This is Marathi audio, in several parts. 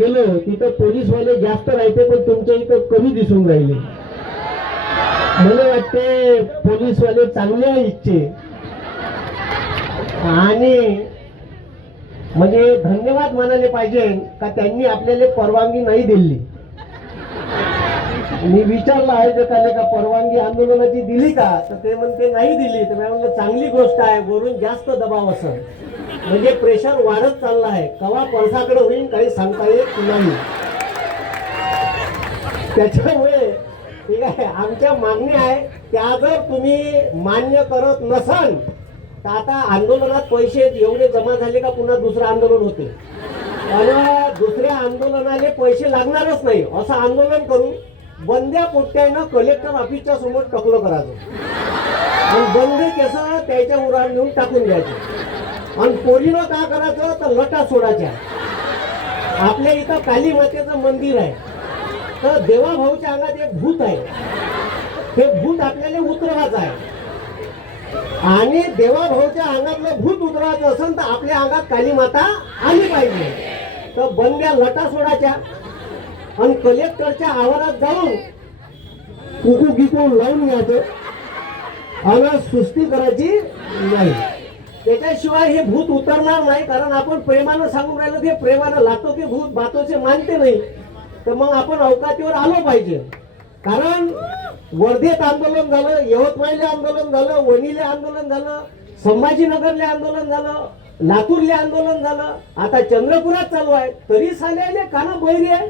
गेलो तिथं पोलीसवाले जास्त राहते, पण तुमच्या इथं कमी दिसून राहिले. मला वाटते पोलीसवाले चांगले आहे इच्छे. आणि म्हणजे धन्यवाद म्हणाले पाहिजे का त्यांनी आपल्याला परवानगी नाही दिली. मी विचारलं आयोजकाने का परवानगी आंदोलनाची दिली का, तर ते म्हणते नाही दिली. तर मी म्हणलं चांगली गोष्ट आहे, वरून जास्त दबाव असेल, म्हणजे प्रेशर वाढत चालला आहे. कवा परसाकडे होईल काही सांगता येत नाही. त्याच्यामुळे ठीक आहे, आमच्या मागणी आहे त्या जर तुम्ही मान्य करत नसाल तर आता आंदोलनात पैसे एवढे जमा झाले का पुन्हा दुसरं आंदोलन होते, आणि दुसऱ्या आंदोलनाले पैसे लागणारच नाही असं आंदोलन करू. बंद्या पोट्ट्यानं कलेक्टर ऑफिसच्या समोर टकलं करायचं आणि बंद केस त्याच्या उरावर नेऊन टाकून द्यायचे. आणि पोरीनं काय करायचं तर लटा सोडायच्या. आपल्या इथं काली मातेचं मंदिर आहे, तर देवाभाऊच्या अंगात एक भूत आहे. हे भूत आपल्याला उतरवायचं आहे, आणि देवाभाऊच्या अंगातलं भूत उतरवायचं असेल तर आपल्या अंगात काली माता आली पाहिजे. तर बंद्या लटा सोडायच्या आणि कलेक्टरच्या आवारात जाऊन कुकू गिकू लावून घ्यायचं आणि सुस्ती करायची नाही. त्याच्याशिवाय हे भूत उतरणार नाही. कारण आपण प्रेमानं सांगून राहिलो ते प्रेमानं लातो की भूत बातोचे मानते नाही. तर मग आपण अवकातीवर आलो पाहिजे. कारण वर्धेत आंदोलन झालं, यवतमाळले आंदोलन झालं, वणीले आंदोलन झालं, संभाजीनगरले आंदोलन झालं, लातूरले आंदोलन झालं, आता चंद्रपुरात चालू आहे, तरी साले काना बहिरी आहे.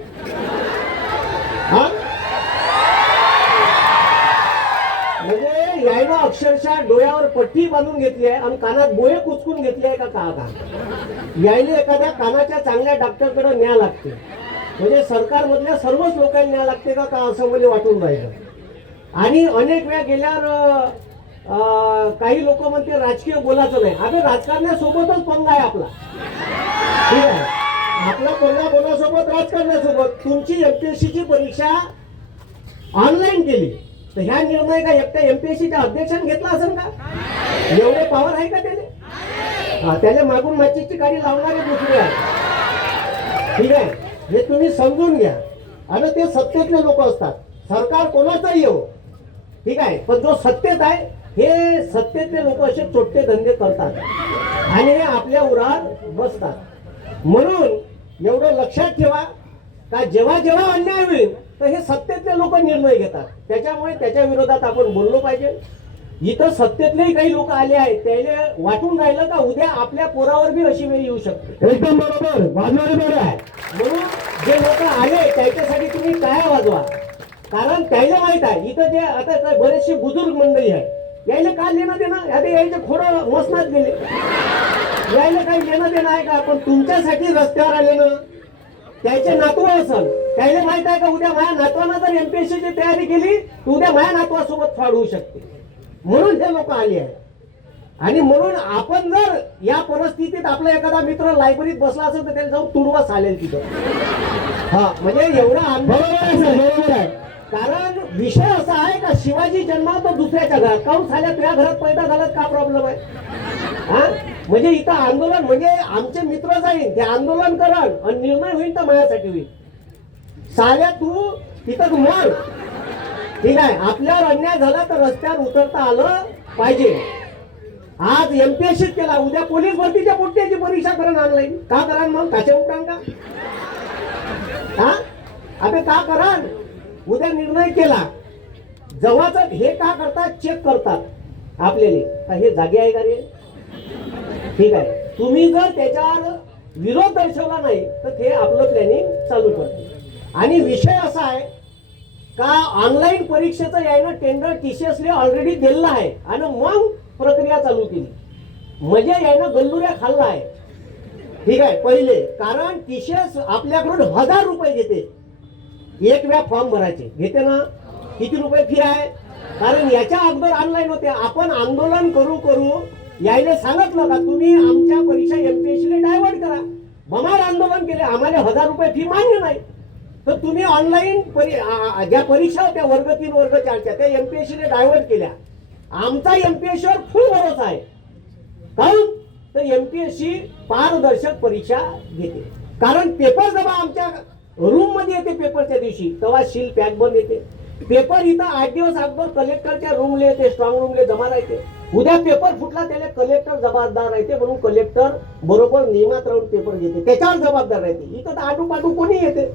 म्हणजे यायनं अक्षरशः डोळ्यावर पट्टी बांधून घेतली आहे आणि कानात बोळे कुचकून घेतले आहे का यायले एखाद्या कानाच्या चांगल्या डॉक्टरकडे न्याय लागते. म्हणजे सरकारमधल्या सर्वच लोकांना न्याय लागते का असं मला वाटून राहिलं. आणि अनेक वेळा गेल्यावर काही लोक म्हणते राजकीय बोलायचं नाही. अगं राजकारण्यासोबतच पंगा आहे आपला. ठीक आहे, आपला पंगा कोणासोबत? राजकारण्यासोबत. तुमची एमपीएससीची परीक्षा ऑनलाईन केली तर ह्या निर्णय का एकट्या एमपीएससीच्या अध्यक्षांनी घेतला असेल का? एवढे पॉवर आहे का त्याने? त्याला मागून माचीची गाडी लावणारे दुसरे आहे. ठीक आहे, हे तुम्ही समजून घ्या. आणि ते सत्तेतले लोक असतात. सरकार कोणाचाही येऊ, ठीक आहे, पण जो सत्तेत आहे हे सत्तेतले लोक असे चोट्टे धंदे करतात आणि हे आपल्या उरात बसतात. म्हणून एवढं लक्षात ठेवा का जेव्हा जेव्हा अन्याय होईल तर हे सत्तेतले लोक निर्णय घेतात. त्याच्यामुळे त्याच्या विरोधात आपण बोललो पाहिजे. इथं सत्तेतलेही काही लोक आले आहेत, त्याला वाटून राहिलं का उद्या आपल्या पोरावर बी अशी वेळ येऊ शकते. एकदम बरोबर, वाजवायला बरं आहे. म्हणून जे लोक आले त्याच्यासाठी तुम्ही काय वाजवा, कारण त्याला माहित आहे इथं जे आता बरेचसे बुजुर्ग मंडळी आहे, यायला काय लेणं देणं? आता यायचे खोडं मसनात गेले, यायला काही लेणं देणं आहे का? पण तुमच्यासाठी रस्त्यावर आले ना, त्याचे नातू असल, त्याला माहित आहे का उद्या माझ्या नातवानं जर एमपीएससीची तयारी केली तर उद्या माझ्या नातवासोबत फ्रॉड होऊ शकते. म्हणून हे लोक आले आहेत. आणि म्हणून आपण जर या परिस्थितीत आपला एखादा मित्र लायब्ररीत बसला असेल तर त्याला जाऊन तुडवा चालेल तिथं. म्हणजे एवढा बरोबर आहे. कारण विषय असा आहे का शिवाजी जन्मात दुसऱ्याच्या घरात काऊन झाल्या, तुझ्या घरात पैदा झाला का प्रॉब्लेम आहे? म्हणजे इथं आंदोलन म्हणजे आमचे मित्र जाईल ते आंदोलन कराल आणि निर्णय होईल तर माझ्यासाठी होईल. साऱ्या तू तिथं मर. ठीक आहे, आपल्यावर अन्याय झाला तर रस्त्यावर उतरता आलं पाहिजे. आज एमपीएससीत केला, उद्या पोलीस भरतीच्या पोट्ट्याची परीक्षा करण ऑनलाईन का करा? मग काचे उठान का? आता का करा? उद्या निर्णय केला जवळच हे का करतात? चेक करतात आपल्याला हे जागे आहे का रे? ठीक आहे, तुम्ही जर त्याच्यावर विरोध दर्शवला नाही तर ते आपलं प्लॅनिंग चालू करते. आणि विषय असा आहे का ऑनलाईन परीक्षेचं यायनं टेंडर टीसीएसने ऑलरेडी दिलेलं आहे आणि मग प्रक्रिया चालू केली. म्हणजे यायनं गल्लुऱ्या खाल्ला आहे. ठीक आहे, पहिले कारण टीसीएस आपल्याकडून 1000 रुपये घेते एक वेळा फॉर्म भरायचे. घेते ना? किती रुपये फी आहे? कारण याच्या अगोदर ऑनलाईन होते. आपण आंदोलन करू करू यायला सांगितलं का तुम्ही आमच्या परीक्षा एमपीएससीला डायव्हर्ट करा. बमार आंदोलन केले, आम्हाला 1000 रुपये फी मान्य नाही, तर तुम्ही ऑनलाईन ज्या परीक्षा होत्या वर्ग 3 वर्ग 4च्या त्या एमपीएससीने डायव्हर्ट केल्या. आमचा एमपीएससीवर फुल भरोसा आहे. कारण तर एमपीएससी पारदर्शक परीक्षा घेते. कारण पेपर जेव्हा आमच्या रूम मध्ये येते पेपरच्या दिवशी तेव्हा शील पॅक बंद येते. पेपर इथं 8 दिवस अगोदर कलेक्टरच्या रूमले येते, स्ट्रॉंग रूमले जमा राहते. उद्या पेपर फुटला त्याला कलेक्टर जबाबदार राहते, म्हणून कलेक्टर बरोबर नियमात राहून पेपर घेते, त्याच्यावर जबाबदार राहते. इथं तर आडू पाडू कोणी येते,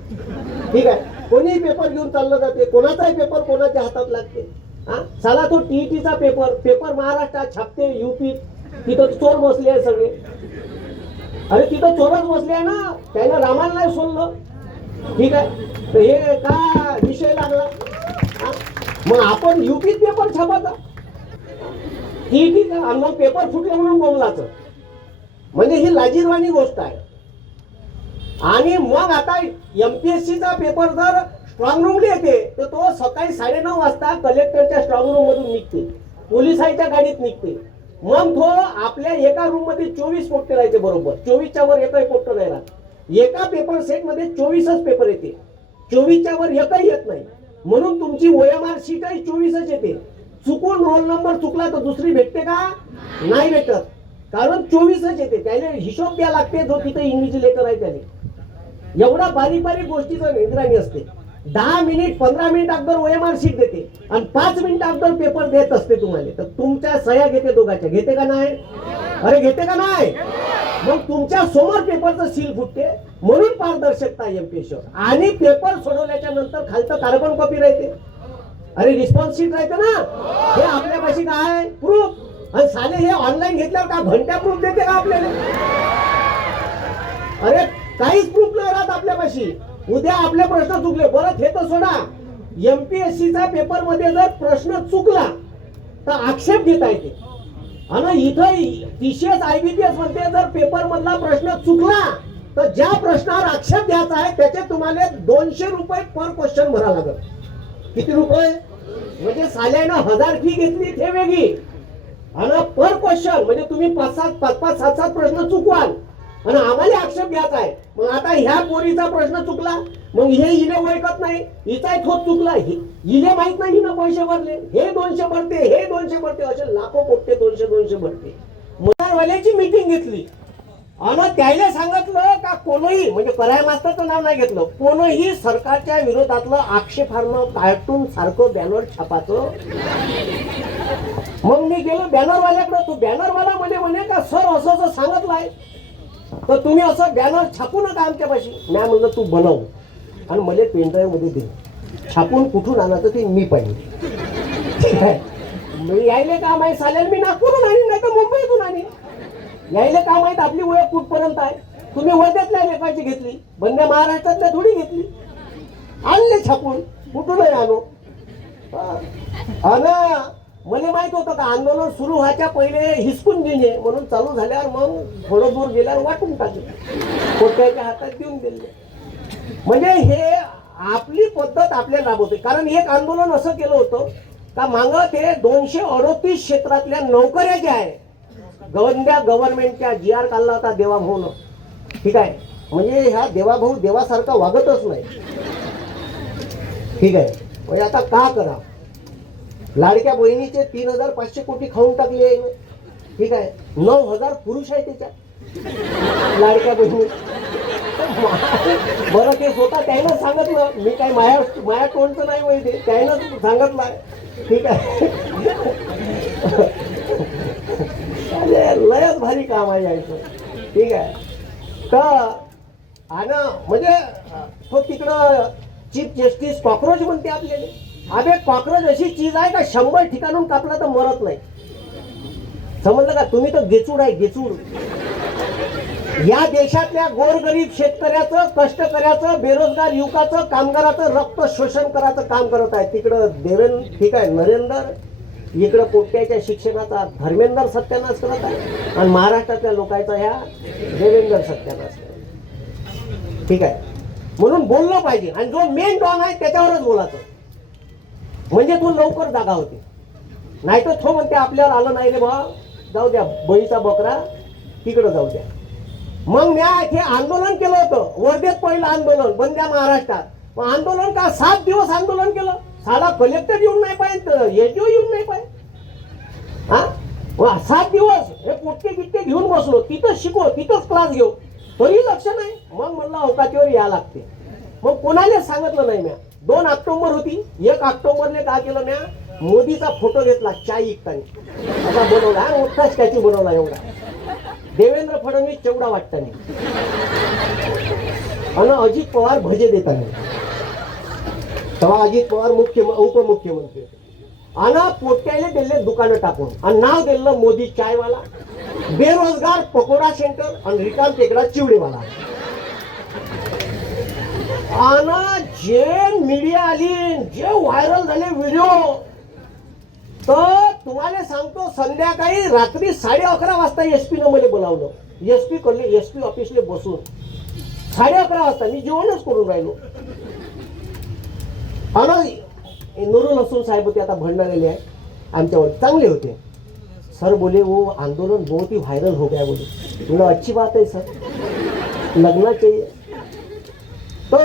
ठीक आहे, कोणीही पेपर घेऊन चाललं जाते, कोणाचाही पेपर कोणाच्या हातात लागते. हा साला तो टीईटीचा पेपर महाराष्ट्रात छापते, युपी तिथं चोर बसले आहे सगळे. अरे तिथं चोरच बसले आहे ना, त्याला रामायण नाही सोडलं, ठीक आहे. तर हे का विषय लागला, मग आपण युपीत पेपर छापायचा, टीईटीचा, आणि मग पेपर फुटले म्हणून बोमलाचं, म्हणजे ही लाजीरवाणी गोष्ट आहे. आणि मग आता एमपीएससीचा पेपर जर स्ट्रॉंग रूमला येते तर तो सकाळी 9:30 वाजता कलेक्टरच्या स्ट्रॉंग रूम मधून निघते, पोलिसांच्या गाडीत निघते. मग तो आपल्या एका रूम मध्ये 24 पोट्टे राहते, बरोबर 24च्या वर एकही पोट्ट नाही राहत. एका पेपर सेट मध्ये 24च पेपर येते, 24च्या वर एकही येत नाही. म्हणून तुमची ओएमआर शीटही 24च येते. चुकून रोल नंबर चुकला तर दुसरी भेटते का, नाही भेटत, कारण 24च येते. त्याला हिशोब द्या लागते, जो तिथे इन्व्हिजिलेटर आहे त्याने. एवढा बारीक बारीक गोष्टीचं निगराणी असते. 10 मिनिट 15 मिनिट अगोदर ओएमआर शीट देते आणि 5 मिनिट अगोदर पेपर देत असते तुम्हाला. तर तुमच्या सह्या घेते, दोघांच्या घेते का नाही, अरे घेते का नाही. मग तुमच्या समोर पेपरचं सील फुटते, म्हणून पारदर्शकता एमपीएससी. आणि पेपर सोडवल्याच्या नंतर खालचं कार्बन कॉपी राहते, अरे रिस्पॉन्स शीट राहते ना, हे आपल्यापाशी काय प्रूफ. आणि साले हे ऑनलाईन घेतल्यावर का घंट्या प्रूफ देते का आपल्याला, अरे काहीच प्रूफ नाही राहत आपल्यापाशी. उद्या आपले प्रश्न चुकले, बरं हे तर सोडा, एमपीएससीचा पेपर मध्ये जर प्रश्न चुकला तर आक्षेप घेता येते. आणि इथं टीसीएस आयबीपीएस मध्ये जर पेपर मधला प्रश्न चुकला तर ज्या प्रश्नावर आक्षेप द्यायचा आहे त्याचे तुम्हाला 200 रुपये पर क्वेश्चन भरा लागत. किती रुपये, म्हणजे साल्यानं 1000 फी घेतली ते वेगळी, आणि पर क्वेश्चन म्हणजे तुम्ही 5-5, 7-7 प्रश्न चुकवाल आणि आम्हाला आक्षेप घ्यायचा आहे. मग आता ह्या पोरीचा प्रश्न चुकला, मग हे इले ओळखत नाही, हिचा ठोक चुकला, इले माहित नाही हिनं पैसे भरले, हे 200 भरते, हे 200 भरते, असे लाखो पोट्टे 200 भरते. मदारवाल्याची मीटिंग घेतली आणि त्याला सांगितलं का कोणीही, म्हणजे कराय मास्तरचं नाव नाही घेतलं, कोणीही सरकारच्या विरोधातलं आक्षेपार्ह कार्टून सारखं बॅनर छापाचं. मग मी गेलो बॅनरवाल्याकडे, तो बॅनरवाला म्हणे का सर असं असं सांगितलं आहे तर तुम्ही असं बॅनर छापू नका आमच्यापाशी. मी म्हणलं तू बनव आणि मला पेनड्राईव्ह मध्ये दे, छापून कुठून आणायचं ते मी पाहिजे, ठीक आहे. मी यायले काम आहे साल्याला, मी नागपूरहून आणीन नाही तर मुंबईतून आणीन, यायले काम आहेत. आपली ओळख कुठपर्यंत आहे, तुम्ही वर्ध्यातल्या लेखाची घेतली, बंद्या महाराष्ट्रातल्या थोडी घेतली, आणले छापून, कुठूनही आणू. आणि मला माहित होतं का आंदोलन सुरू व्हायच्या पहिले हिसकून देणे, म्हणून चालू झाल्यावर मग थोडं दूर गेल्यावर वाटून टाकले, कोट्याच्या हातात देऊन दिले. म्हणजे हे आपली पद्धत आपल्याला राबवते. कारण एक आंदोलन असं केलं होतं का माग ते 238 क्षेत्रातल्या नोकऱ्या ज्या आहे गव्हर्नमेंटच्या GR काढला होता देवाभाऊनं, ठीक आहे. म्हणजे ह्या देवाभाऊ देवासारखा वागतच नाही, ठीक आहे. म्हणजे आता का करा, लाडक्या बहिणीचे 3500 कोटी खाऊन टाकले आहे, ठीक आहे. 9000 पुरुष आहे त्याच्यात लाडक्या बहिणी. बरं ते स्वतः त्यानं सांगितलं, मी काय माया तोंडचं नाही माहिती, त्यानं सांगितलं आहे, ठीक आहे. लयच भारी काम आहे यायचं, ठीक आहे. तर आणि म्हणजे तो तिकडं चीफ जस्टिस कॉक्रोच म्हणते आपल्याला. अबे कॉक्रोच अशी चीज आहे का 100 ठिकाणून कापला तर मरत नाही, समजलं का. तुम्ही तर गेचूड आहे, गेचूड. या देशातल्या गोरगरीब शेतकऱ्याचं, कष्टकऱ्याचं, बेरोजगार युवकाचं, कामगाराचं रक्त शोषण करायचं काम करत आहे. तिकडं देवेंद्र, ठीक आहे, नरेंद्र, इकडं पोट्ट्याच्या शिक्षणाचा धर्मेंद्र सत्यानाश करत आहे आणि महाराष्ट्रातल्या लोकांचा ह्या देवेंद्र सत्यानाश करत, ठीक आहे. म्हणून बोललं पाहिजे आणि जो मेन डॉन आहे त्याच्यावरच बोलायचं, म्हणजे तो लवकर जागा होते. नाही तर तो म्हणते आपल्यावर आलं नाही रे बा, जाऊ द्या, बळीचा बकरा तिकडं जाऊ द्या. मग मी हे आंदोलन केलं होतं वर्धेत, पहिलं आंदोलन बंद्या महाराष्ट्रात. मग आंदोलन का 7 दिवस आंदोलन केलं, साला कलेक्टर येऊन नाही पाहिजे, SDO येऊन नाही पाहिजे. हा 7 दिवस हे पोटके गिटके घेऊन बसलो, तिथंच शिकव, तिथंच क्लास घेऊ. तरी लक्ष नाही. मग म्हणलं अवकातीवर या लागते. मग कोणाला सांगितलं नाही. म्या 2 ऑक्टोबर होती. 1 ऑक्टोबरले काय केलं म्या, मोदीचा फोटो घेतला चाय विकताना असा बनवला, मोठा स्टॅच्यू बनवला एवढा. देवेंद्र फडणवीस चेवढा वाटताना आणि अजित पवार भजे देताना. तेव्हा अजित पवार उपमुख्यमंत्री होते. आणि पोट्याले दिले दुकानं टाकून आणि नाव दिलं मोदी चायवाला, बेरोजगार पकोडा सेंटर आणि रिकाम टेकडा चिवडेवाला. आणि जे मीडिया आली, जे व्हायरल झाले व्हिडिओ, तर तुम्हाला सांगतो संध्याकाळी रात्री 11:30 वाजता एसपी न मला बोलावलं. एसपी ऑफिसले बसून 11:30 वाजता मी जेवणच करून राहिलो. आणि नुरुल हसन साहेब होते, आता भंडारले आहे, आमच्यावर चांगले होते. सर बोले वो आंदोलन बहुत ही वायरल हो गया बोले. बोला अच्छी बात है सर, लगना चाहिए. तो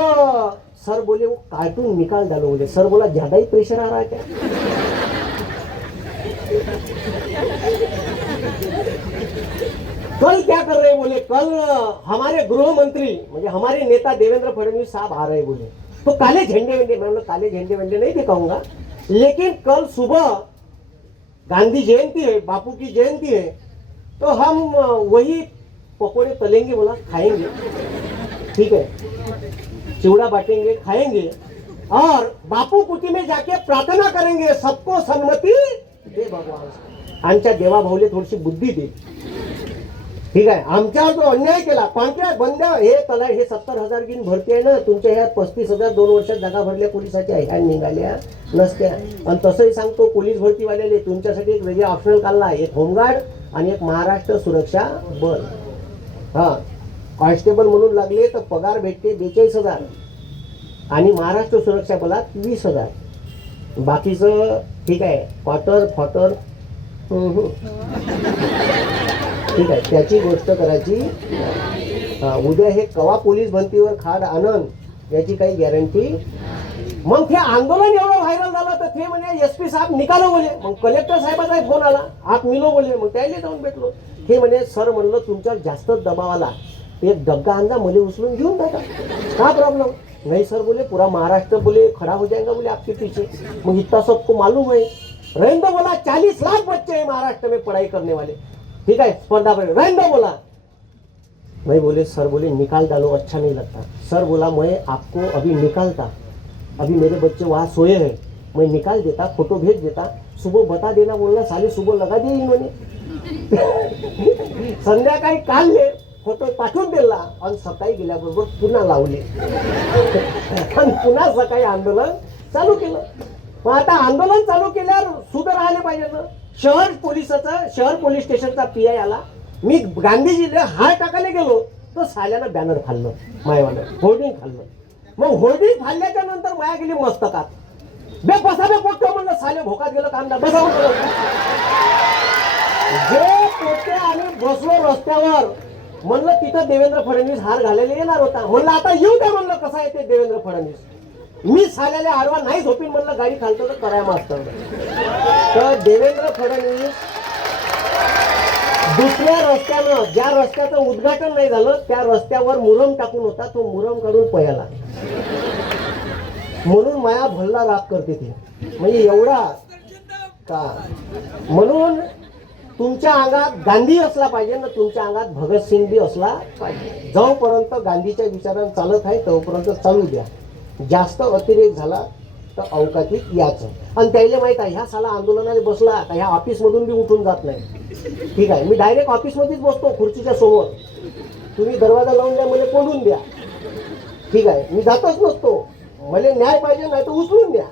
सर बोले वो कार्टून निकाल डालो बोले. सर बोला ज्यादा ही प्रेशर आ रहा है क्या. कल क्या कर रहे बोले, कल हमारे गृह मंत्री म्हणजे हमारे नेता देवेंद्र फडणवीस साहब आ रहे बोले. तो काले झंडे वंडे, मैं बोला काले झंडे वंडे नहीं दिखाऊंगा, लेकिन कल सुबह गांधी जयंती है, बापू की जयंती है, तो हम वही पकोड़े तलेंगे बोला, खाएंगे, ठीक है, चिवड़ा बांटेंगे, खाएंगे और बापू कुटी में जाके प्रार्थना करेंगे, सबको सन्मति दे भगवान. आमच्या देवा भाऊले थोडीशी बुद्धी दे, ठीक आहे. आमच्यावर जो अन्याय केला, कॉन्ट्रॅक्ट बंद, हे तलाठी हे 70,000 घेऊन भरती आहे ना, तुमच्या ह्या 35,000 2 वर्षात जागा भरल्या पोलिसाच्या ह्या निघाल्या नसत्या. आणि तसंही सांगतो पोलीस भरतीवाल्याले तुमच्यासाठी एक वेगळा ऑप्शनल काढला, एक होमगार्ड आणि एक महाराष्ट्र सुरक्षा बल. हा, कॉन्स्टेबल म्हणून लागले तर पगार भेटते 42,000 आणि महाराष्ट्र सुरक्षा बलात 20,000. बाकीचं ठीक आहे, क्वार्टर फॉटर ठीक आहे, त्याची गोष्ट करायची. उद्या हे कवा पोलीस भरतीवर खाड आनंद याची काही गॅरंटी. मग ते आंदोलन एवढं व्हायरल झालं तर ते म्हणे एसपी साहेब निकालो बोले. मग कलेक्टर साहेबाचा फोन आला, आत मिलो बोले. मग त्याला जाऊन भेटलो. हे म्हणे सर म्हणलं तुमच्यावर जास्त दबाव आला, एक डग्गा आणजा, मुले उचलून घेऊन जाता, काय प्रॉब्लेम. नहीं सर बोले पूरा महाराष्ट्र बोले खड़ा हो जाएगा बोले आपके पीछे. मग इतना सबको मालूम है. रहेंदो बोला 40 लाख बच्चे हैं महाराष्ट्र में पढ़ाई करने वाले, ठीक है, स्पर्धा पर रहेंदो बोला. मैं बोले सर बोले निकाल डालो, अच्छा नहीं लगता. सर बोला मैं आपको अभी निकालता, अभी मेरे बच्चे वहाँ सोए हैं, मैं निकाल देता, फोटो भेज देता, सुबह बता देना बोलना, साले सुबह लगा दिए इन्होंने. संध्याकाळी काढले फोटो पाठवून दिला आणि सकाळी गेल्याबरोबर पुन्हा लावले आणि पुन्हा सकाळी आंदोलन चालू केलं. मग आता आंदोलन चालू केल्यावर सुद्धा राहिले पाहिजे ना. शहर पोलीस स्टेशनचा पीआय आला. मी गांधीजीला हार टाकायला गेलो तर साल्यानं बॅनर खाल्लं, मायवानं होर्डिंग खाल्लं. मग होर्डिंग खाल्ल्याच्या नंतर माया गेली मस्तकात. बे बसा बे पोट्ट म्हणलं, साले भोकात गेलं काम ना बसा. जे पोट्टे आम्ही बसलो रस्त्यावर, म्हणलं तिथं देवेंद्र फडणवीस हार घालायला येणार होता. म्हणलं आता येऊ द्या, म्हणलं कसा येते देवेंद्र फडणवीस. मी साल्याला आडवा नाही झोपीन म्हणलं, गाडी खालतो तर कराय मास्तर. तर देवेंद्र फडणवीस दुसऱ्या रस्त्यानं, ज्या रस्त्याचं उद्घाटन नाही झालं त्या रस्त्यावर मुरम टाकून होता, तो मुरम काढून पळाला. म्हणून माया भल्ला राग करते ते, म्हणजे एवढा का. म्हणून तुमच्या अंगात गांधी असला पाहिजे ना, तुमच्या अंगात भगतसिंग बी असला पाहिजे. जोपर्यंत गांधीच्या विचारानं चालत आहे तोपर्यंत चालू द्या. जास्त अतिरेक झाला तर अवकातीत याचं. आणि त्याला माहित आहे ह्या साला आंदोलनाला बसला का ह्या ऑफिसमधून बी उठून जात नाही, ठीक आहे. मी डायरेक्ट ऑफिसमध्येच बसतो खुर्चीच्या समोर. तुम्ही दरवाजा लावून द्या, मला कोंडून द्या, ठीक आहे. मी जातच नसतो. मला न्याय पाहिजे नाही तर उचलून द्या,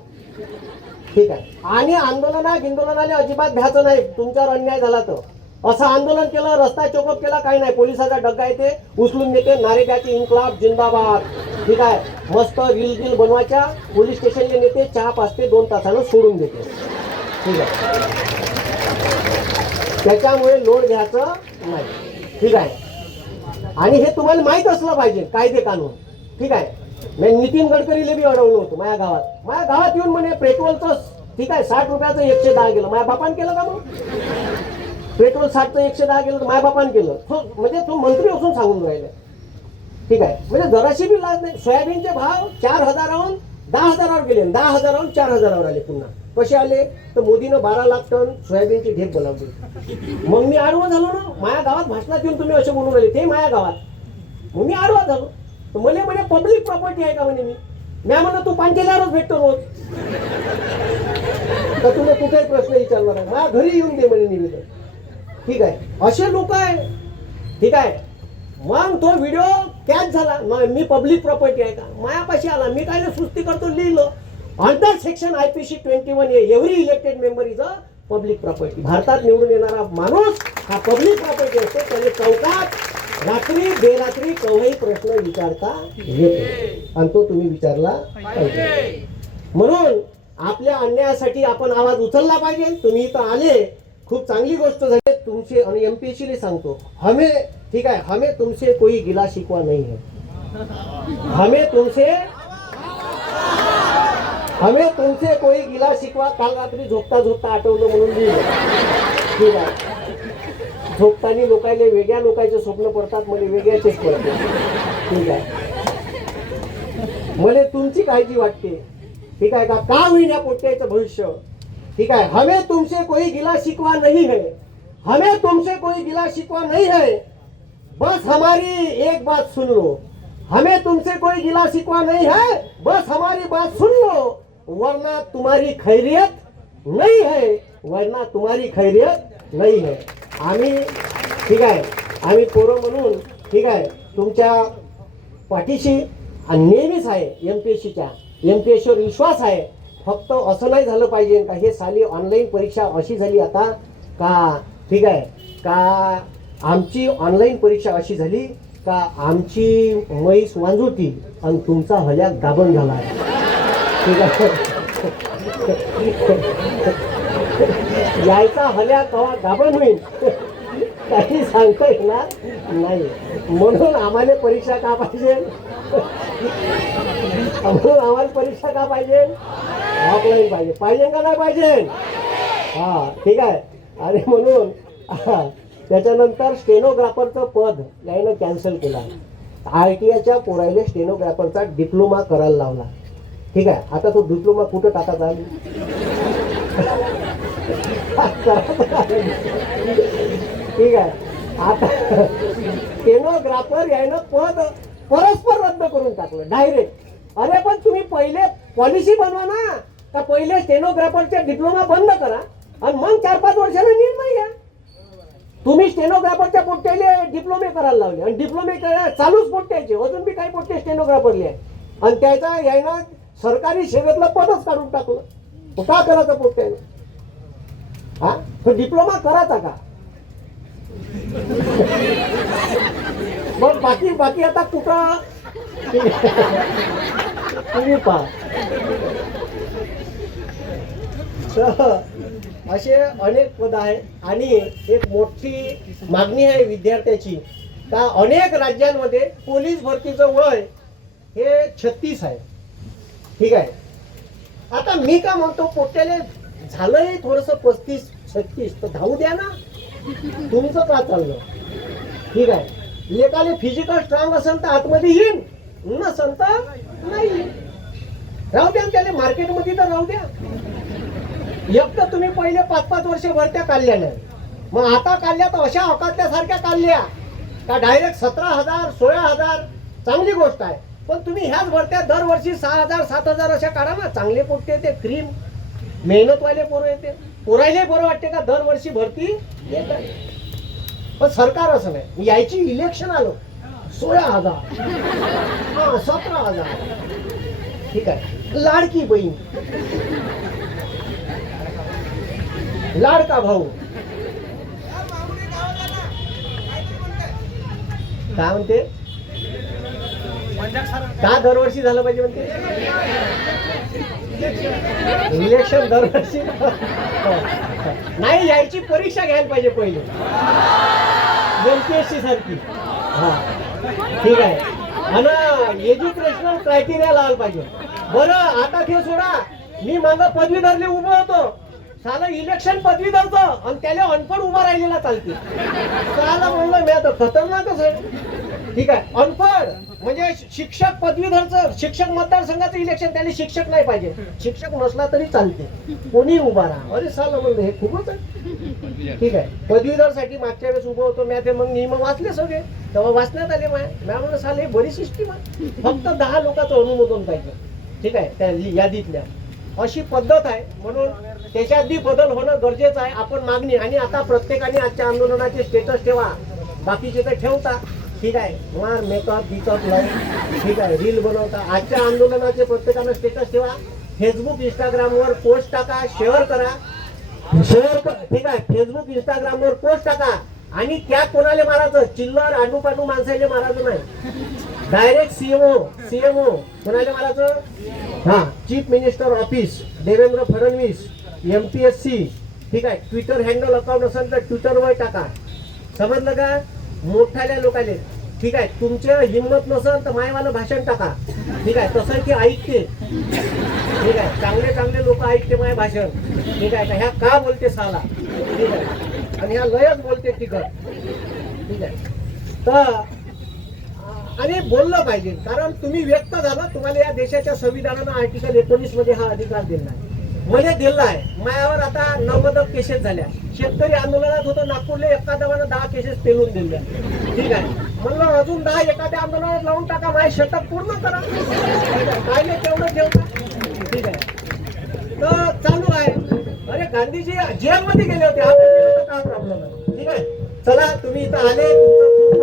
ठीक आहे. आणि आंदोलनाला अजिबात भ्यायचं नाही. तुमच्यावर अन्याय झाला तर असं आंदोलन केलं, रस्ता चोकअप केला, काही नाही, पोलिसाचा डग्गा येते उचलून देते, नारे द्याचे इन्कलाब जिंदाबाद, ठीक आहे. मस्त रील बनवायच्या, पोलीस स्टेशनला नेते, चहा पाचते, 2 तासानं सोडून देते, ठीक आहे. त्याच्यामुळे लोड घ्यायचं नाही, ठीक आहे. आणि हे तुम्हाला माहित असलं पाहिजे कायदे कानून, ठीक आहे. मी नितीन गडकरीला बी अडवलं होतं माझ्या गावात येऊन म्हणे पेट्रोलचं, ठीक आहे, 60 रुपयाचं 110 गेलं. माझ्या बापान केलं का मग पेट्रोल 60चं 110 गेलं तर माझ्या बापान केलं. म्हणजे तो मंत्री असून सांगून राहिले. ठीक आहे, म्हणजे जराशी बी लाज नाही. सोयाबीनचे भाव 4,000वरून 10,000वर गेले, 10,000वरून 4,000वर आले. पुन्हा कसे आले तर मोदीनं 12 लाख टन सोयाबीनची ढेप बोलावली. मग मी आडवं झालो ना, माझ्या गावात भाषणात येऊन तुम्ही असे बोलून राहिले, ते माझ्या गावात. मग मी आडवा झालो. तर मला म्हणे पब्लिक प्रॉपर्टी आहे का म्हणे. मी म्हणलं तू पांटेल्यावरच भेटतो रोज, तर तुला कुठेही प्रश्न विचारणार आहे, माझ्या घरी येऊन दे म्हणे निवेदन. ठीक आहे, असे लोक आहे. ठीक आहे, मग तो व्हिडिओ कॅच झाला. मी पब्लिक प्रॉपर्टी आहे का, मायापाशी आला. मी काय सुस्ती करतो, लिहिलं under section IPC 21 every elected member is a public property. भारतात निवडून येणारा माणूस हा पब्लिक प्रॉपर्टी असतो. त्याने चौकात रात्री बेरात्री केव्हाही प्रश्न विचारता येतो, आणि तो तुम्ही विचारला पाहिजे. म्हणून आपल्या अन्यायासाठी आपण आवाज उचलला पाहिजे. तुम्ही इथं आले, खूप चांगली गोष्ट झाली तुमचे. आणि MPSC सांगतो, हमें ठीक आहे, हमें तुमसे कोई गिला शिकवा नहीं है. हमें तुमसे कोई गिला शिकवा. काल रात्री झोपता झोपता आठवलं म्हणून लिहिलं. ठीक आहे, झोपताना लोकांना वेगळ्या लोकांचे स्वप्न पडतात, मला वेगळ्याचेच पडते. ठीक आहे, मला तुमची काळजी वाटते. ठीक आहे का होईल या पोट्याचं भविष्य. ठीक है, हमें तुमसे कोई गिला शिकवा नहीं है, हमें तुमसे कोई गिला शिकवा नहीं है, बस हमारी एक बात सुन लो. हमें तुमसे कोई गिला शिकवा नहीं है, बस हमारी बात सुन लो, वरना तुम्हारी खैरियत नहीं है, वरना तुम्हारी खैरियत नहीं है. आम्ही ठीक आहे, आम्ही पोरं म्हणून ठीक आहे तुमच्या पाठीशी नेहमीच आहे. MPSCवर विश्वास आहे. फक्त असं नाही झालं पाहिजे का हे साली ऑनलाईन परीक्षा अशी झाली आता का. ठीक आहे का, आमची ऑनलाईन परीक्षा अशी झाली का आमची म्हैस वांजुटी आणि तुमचा हल्या गाभण झाला आहे. ठीक आहे, यायचा हल्या कवा गाभण होईल काही सांगता येणार नाही. म्हणून आम्हाला परीक्षा का पाहिजे, म्हणून आम्हाला परीक्षा का पाहिजे, ऑफलाईन पाहिजे. पाहिजे का नाही पाहिजे. हा ठीक आहे, आणि म्हणून त्याच्यानंतर स्टेनोग्राफरचं पद यानं कॅन्सल केला. ITIच्या पोरायले स्टेनोग्राफरचा डिप्लोमा करायला लावला. ठीक आहे, आता तो डिप्लोमा कुठं टाकायचा आली. ठीक आहे, आता स्टेनोग्राफर यानं पद परस्पर रद्द करून टाकलं डायरेक्ट. अरे पण तुम्ही पहिले पॉलिसी बनवा ना, का पहिले स्टेनोग्राफरचे डिप्लोमा बंद करा आणि मग 4-5 वर्षाला निर्णय घ्या. तुम्ही स्टेनोग्राफरच्या पोट्ट्याले डिप्लोमे करायला लावले आणि डिप्लोमे चालूच पोट्ट्याचे, अजून बी काही पोट्टे स्टेनोग्राफरले आहे, आणि त्याचा यायनं सरकारी सेवेतलं पदच काढून टाकलं. का करायचं पोट्ट्याने. हा तो डिप्लोमा करायचा का. मग बाकी आता कुठं तुम्ही पहा. असे अनेक पद आहे. आणि एक मोठी मागणी आहे विद्यार्थ्याची का अनेक राज्यांमध्ये पोलीस भरतीचं वय हे 36 आहे. ठीक आहे, आता मी का म्हणतो पोट्याले झालंय थोडंसं 35-36 तर धावू द्या ना. तुमचं का चाललं. ठीक आहे, लेकाले फिजिकल स्ट्रॉंग असेल तर आतमध्ये येईन, नसेल तर नाही. राहू द्या त्याला मार्केटमध्ये तर राहू द्या. एक तर तुम्ही पहिले 5-5 वर्ष भरत्या काढल्या नाही, मग आता काढल्या तर अशा अकातल्यासारख्या काढल्या का डायरेक्ट 17,000 16,000. चांगली गोष्ट आहे, पण तुम्ही ह्याच भरत्या दरवर्षी 6,000 7,000 अशा काढा ना. चांगले पोट्टे येते, क्रीम मेहनतवाले पोरं येते. पोरायले बरं वाटते का दरवर्षी भरती येत आहे. पण सरकार असं नाही. यायची इलेक्शन आलं 16,000 17,000. ठीक आहे, लाडकी बहीण, लाडका भाऊ काय म्हणते. का दरवर्षी झालं पाहिजे म्हणते. इलेक्शन दरवर्षी नाही, यायची परीक्षा घ्यायला पाहिजे पहिले MPSC सारखी. हा ठीक आहे, आणि एज्युकेशनल क्रायटेरिया लावायला पाहिजे. बरं आता ते सोडा, मी मागं पदवीधरले उभं होतो, साला इलेक्शन पदवीधरचं आणि त्याला अनपढ उभा राहिलेला चालते. साला म्हणलं मी आता खतरनाकच आहे. ठीक आहे, अनपढ म्हणजे शिक्षक पदवीधरचं शिक्षक मतदारसंघाचं इलेक्शन त्याने शिक्षक नाही पाहिजे, शिक्षक नसला तरी चालते, कोणी उभा राहा. अरे साला म्हणलं हे खूपच आहे. ठीक आहे, पदवीधर साठी मागच्या वेळेस उभं होतो मी, ते मग नियम वाचले सगळे, तेव्हा वाचण्यात आले माय म्हणलं साल हे बरी सिस्टीम आहे, फक्त 10 लोकांचं अनुमोदन पाहिजे. ठीक आहे, त्या यादीतल्या अशी पद्धत आहे. म्हणून त्याच्यात बी बदल होणं गरजेचं आहे. आपण मागणी, आणि आता प्रत्येकाने आजच्या आंदोलनाचे स्टेटस ठेवा, बाकीचे तर ठेवता. ठीक आहे, मार मेकअप बिकअप लावून, ठीक आहे, रील बनवता. आजच्या आंदोलनाचे प्रत्येकानं स्टेटस ठेवा, फेसबुक इंस्टाग्रामवर पोस्ट टाका, शेअर करा, ठीक आहे, फेसबुक इंस्टाग्रामवर पोस्ट टाका. आणि त्या कोणाला मारायचं, चिल्लर आडूपाडू माणसाले मारायचं नाही, डायरेक्ट सीएमओ कोणाला मारायचं, हा chief minister office Devendra Fadnavis, MPSC. ठीक आहे, ट्विटर हँडल अकाउंट असेल तर ट्विटरवर टाका. समजलं का, मोठ्याल्या लोकांले. ठीक आहे, तुमच्या हिंमत नसेल तर मायवालं भाषण टाका. ठीक आहे, तसं की ऐकते. ठीक आहे, चांगले चांगले लोक ऐकते माय भाषण. ठीक आहे, ह्या का बोलते साला. ठीक आहे, आणि ह्या लयच बोलते तिकट. ठीक आहे, तर आणि बोललं पाहिजे, कारण तुम्ही व्यक्त झाला, तुम्हाला या देशाच्या संविधानानं आर्टिकल 19 मध्ये हा अधिकार दिला आहे, मध्ये दिला आहे. मायावर आता 90 केसेस झाल्या. शेतकरी आंदोलनात होतं नागपूरला, एका दवानं 10 केसेस पेलून दिल्या. ठीक आहे, म्हणलं अजून 10 एखाद्या आंदोलनात लावून टाका, माझे शतक पूर्ण करा. काय तेवढं ठेवता. ठीक आहे, तर चालू आहे. अरे गांधीजी जेलमध्ये गेले होते, आपण काय प्रॉब्लेम आहे. ठीक आहे, चला तुम्ही इथं आले.